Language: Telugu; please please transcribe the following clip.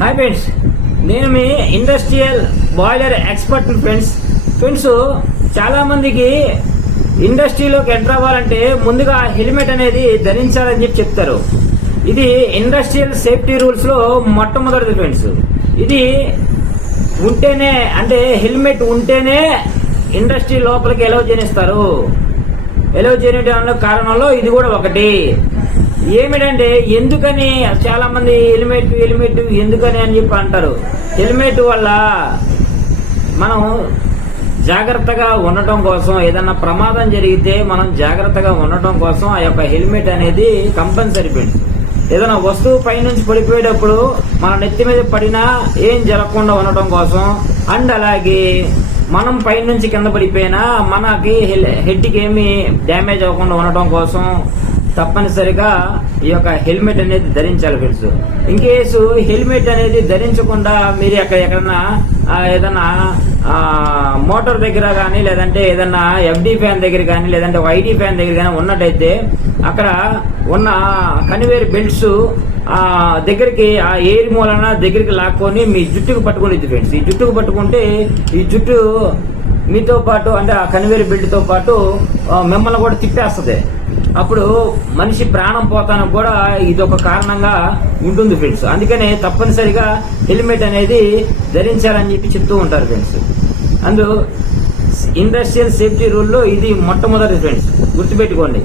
హాయ్ ఫ్రెండ్స్, నేను మీ ఇండస్ట్రియల్ బాయిలర్ ఎక్స్పర్ట్ ఫ్రెండ్స్. చాలా మందికి ఇండస్ట్రీలోకి ఎంటర్ అవ్వాలంటే ముందుగా హెల్మెట్ అనేది ధరించాలని చెప్పి చెప్తారు. ఇది ఇండస్ట్రియల్ సేఫ్టీ రూల్స్ లో మొట్టమొదటిది ఫ్రెండ్స్. ఇది ఉంటేనే, అంటే హెల్మెట్ ఉంటేనే ఇండస్ట్రీ లోపలికి ఎలవ్ చేయనిస్తారు. ఎలవ్ చేయడం కారణంలో ఇది కూడా ఒకటి. ఏమిటంటే ఎందుకని చాలా మంది హెల్మెట్ ఎందుకని అని చెప్పి అంటారు. హెల్మెట్ వల్ల మనం జాగ్రత్తగా ఉండటం కోసం, ఏదన్నా ప్రమాదం జరిగితే మనం జాగ్రత్తగా ఉండటం కోసం ఆ యొక్క హెల్మెట్ అనేది కంపల్సరీ ఫ్రెండ్స్. ఏదైనా వస్తువు పైనుంచి పడిపోయేటప్పుడు మన నెత్తి మీద పడినా ఏం జరగకుండా ఉండటం కోసం, అండ్ అలాగే మనం పైనుంచి కింద పడిపోయినా మనకి హెడ్కి ఏమి డ్యామేజ్ అవ్వకుండా ఉండటం కోసం తప్పనిసరిగా ఈ యొక్క హెల్మెట్ అనేది ధరించాలి ఫ్రెండ్స్. ఇన్ కేసు హెల్మెట్ అనేది ధరించకుండా మీరు ఎక్కడన్నా ఏదన్నా మోటార్ దగ్గర కానీ, లేదంటే ఏదన్నా ఎఫ్డి ఫ్యాన్ దగ్గర కానీ, లేదంటే ఐడి ఫ్యాన్ దగ్గర కానీ ఉన్నట్టయితే అక్కడ ఉన్న కన్వేర్ బెల్ట్స్ దగ్గరికి ఆ ఎయిర్ మూలన దగ్గరికి లాక్కొని మీ జుట్టుకు పట్టుకుని ఫ్రెండ్స్. ఈ జుట్టుకు పట్టుకుంటే ఈ జుట్టు మీతో పాటు, అంటే ఆ కన్వేర్ బెల్ట్ తో పాటు మిమ్మల్ని కూడా తిప్పేస్తుంది. అప్పుడు మనిషి ప్రాణం పోతానికి కూడా ఇది ఒక కారణంగా ఉంటుంది ఫ్రెండ్స్. అందుకనే తప్పనిసరిగా హెల్మెట్ అనేది ధరించాలని చెప్పి చెప్తూ ఉంటారు ఫ్రెండ్స్. ఇండస్ట్రియల్ సేఫ్టీ రూల్లో ఇది మొట్టమొదటి ఫ్రెండ్స్, గుర్తుపెట్టుకోండి.